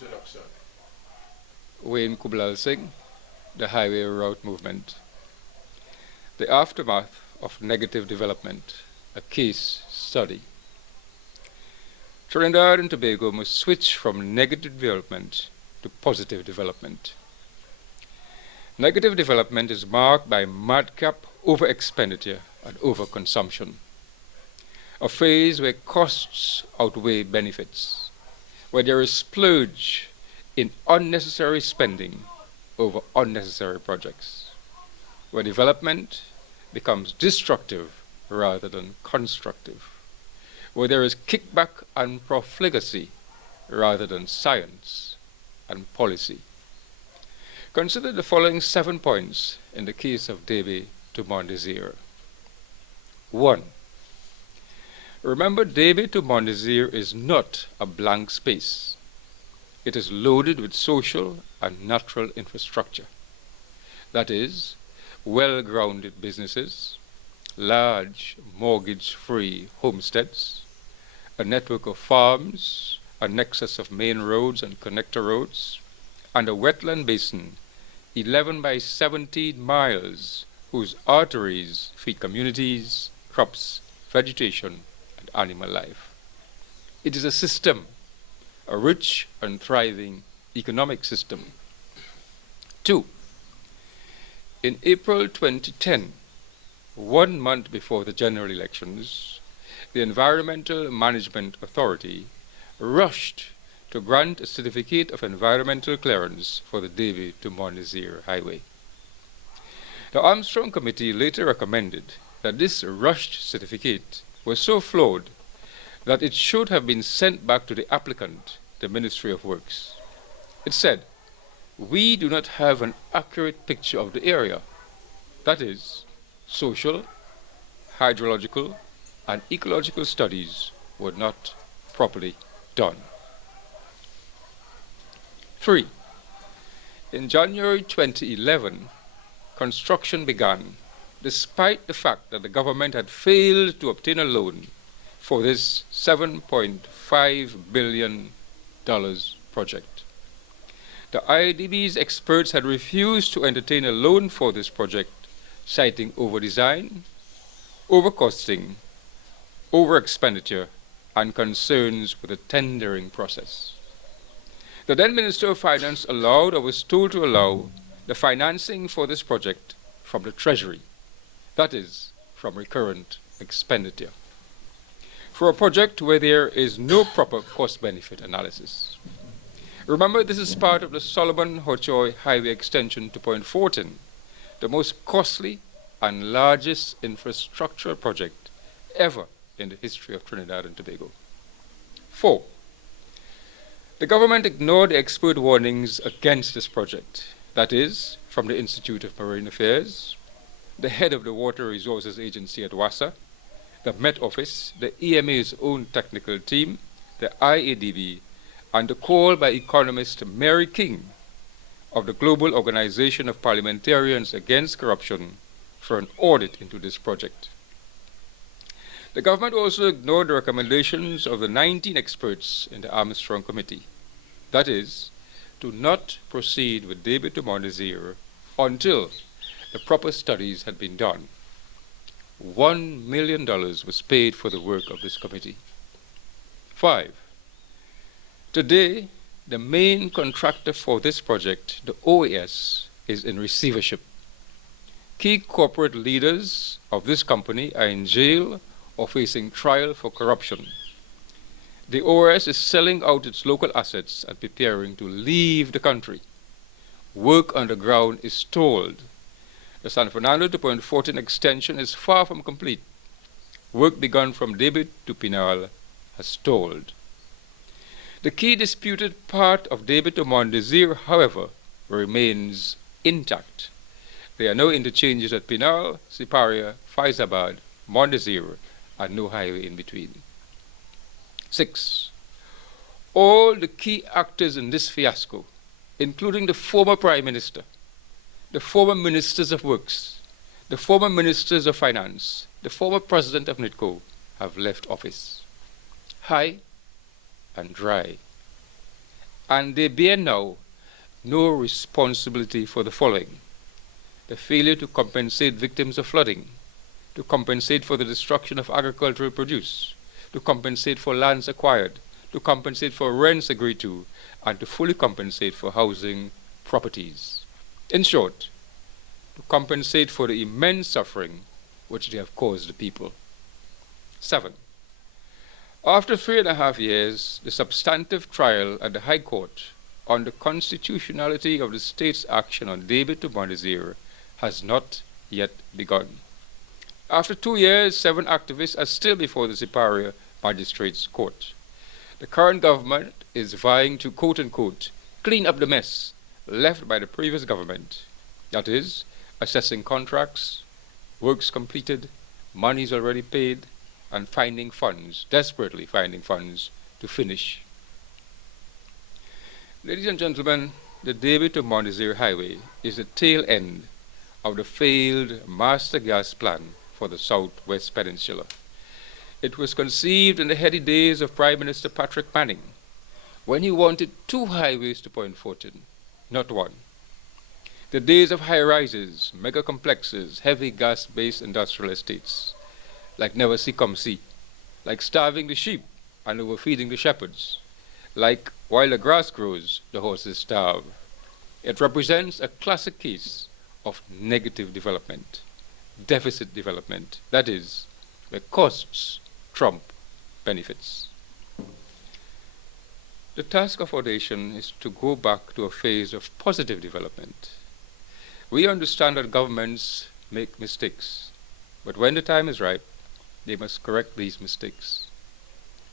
Introduction. Wayne Kublalsingh, the highway route movement. The aftermath of negative development, a case study. Trinidad and Tobago must switch from negative development to positive development. Negative development is marked by madcap over-expenditure and overconsumption, a phase where costs outweigh benefits, where there is splurge in unnecessary spending over unnecessary projects, where development becomes destructive rather than constructive, where there is kickback and profligacy rather than science and policy. Consider the following 7 points in the case of Debe to Mon Desir. 1. Remember, Debe to Mon Desir is not a blank space. It is loaded with social and natural infrastructure. That is, well-grounded businesses, large mortgage-free homesteads, a network of farms, a nexus of main roads and connector roads, and a wetland basin 11 by 17 miles whose arteries feed communities, crops, vegetation, and animal life. It is a system, a rich and thriving economic system. 2. In April 2010, 1 month before the general elections, the Environmental Management Authority rushed to grant a certificate of environmental clearance for the Debe to Mon Desir highway. The Armstrong Committee later recommended that this rushed certificate was so flawed that it should have been sent back to the applicant, the Ministry of Works. It said, "We do not have an accurate picture of the area. That is, social, hydrological, and ecological studies were not properly done." 3. In January 2011, construction began, despite the fact that the government had failed to obtain a loan for this $7.5 billion project. The IDB's experts had refused to entertain a loan for this project, citing over-design, over-costing, over-expenditure, and concerns with the tendering process. The then Minister of Finance allowed, or was told to allow, the financing for this project from the Treasury, that is, from recurrent expenditure, for a project where there is no proper cost-benefit analysis. Remember, this is part of the Solomon-Hochoy Highway Extension 2.14, the most costly and largest infrastructural project ever in the history of Trinidad and Tobago. 4. The government ignored the expert warnings against this project, that is, from the Institute of Marine Affairs, the head of the Water Resources Agency at WASA, the Met Office, the EMA's own technical team, the IADB, and the call by economist Mary King of the Global Organization of Parliamentarians Against Corruption for an audit into this project. The government also ignored the recommendations of the 19 experts in the Armstrong Committee, that is, to not proceed with Debe to Mon Desir until the proper studies had been done. $1 million was paid for the work of this committee. 5. Today, the main contractor for this project, the OAS, is in receivership. Key corporate leaders of this company are in jail or facing trial for corruption. The OAS is selling out its local assets and preparing to leave the country. Work on the ground is stalled. The San Fernando 2.14 extension is far from complete. Work begun from Debe to Pinal has stalled. The key disputed part of Debe to Mon Desir, however, remains intact. There are no interchanges at Pinal, Siparia, Faizabad, Mon Desir, and no highway in between. 6. All the key actors in this fiasco, including the former Prime Minister, the former Ministers of Works, the former Ministers of Finance, the former President of NITCO, have left office. High and dry. and they bear now no responsibility for the following: the failure to compensate victims of flooding, to compensate for the destruction of agricultural produce, to compensate for lands acquired, to compensate for rents agreed to, and to fully compensate for housing properties. In short, to compensate for the immense suffering which they have caused the people. 7. After 3.5 years, the substantive trial at the High Court on the constitutionality of the state's action on Debe to Mon Desir has not yet begun. After 2 years, 7 activists are still before the Superior Magistrates Court. The current government is vying to, quote-unquote, clean up the mess left by the previous government. That is, assessing contracts, works completed, monies already paid, and finding funds, desperately finding funds to finish. Ladies and gentlemen, the Debe to Mon Desir Highway is the tail end of the failed master gas plan for the Southwest Peninsula. It was conceived in the heady days of Prime Minister Patrick Manning, when he wanted 2 highways to Point Fortin, not 1. The days of high-rises, mega-complexes, heavy gas-based industrial estates, like never see come see, like starving the sheep and overfeeding the shepherds, like while the grass grows, the horses starve. It represents a classic case of negative development, deficit development, that is, where costs trump benefits. The task of our nation is to go back to a phase of positive development. We understand that governments make mistakes, but when the time is ripe, they must correct these mistakes.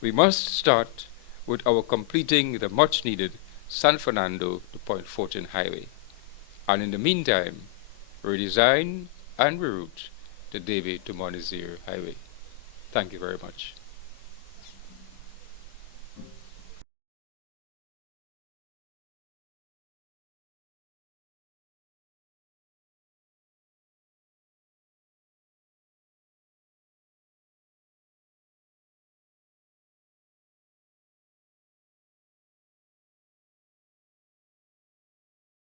We must start with our completing the much-needed San Fernando to Point Fortin Highway, and in the meantime, redesign and reroute the Debe to Mon Desir Highway. Thank you very much.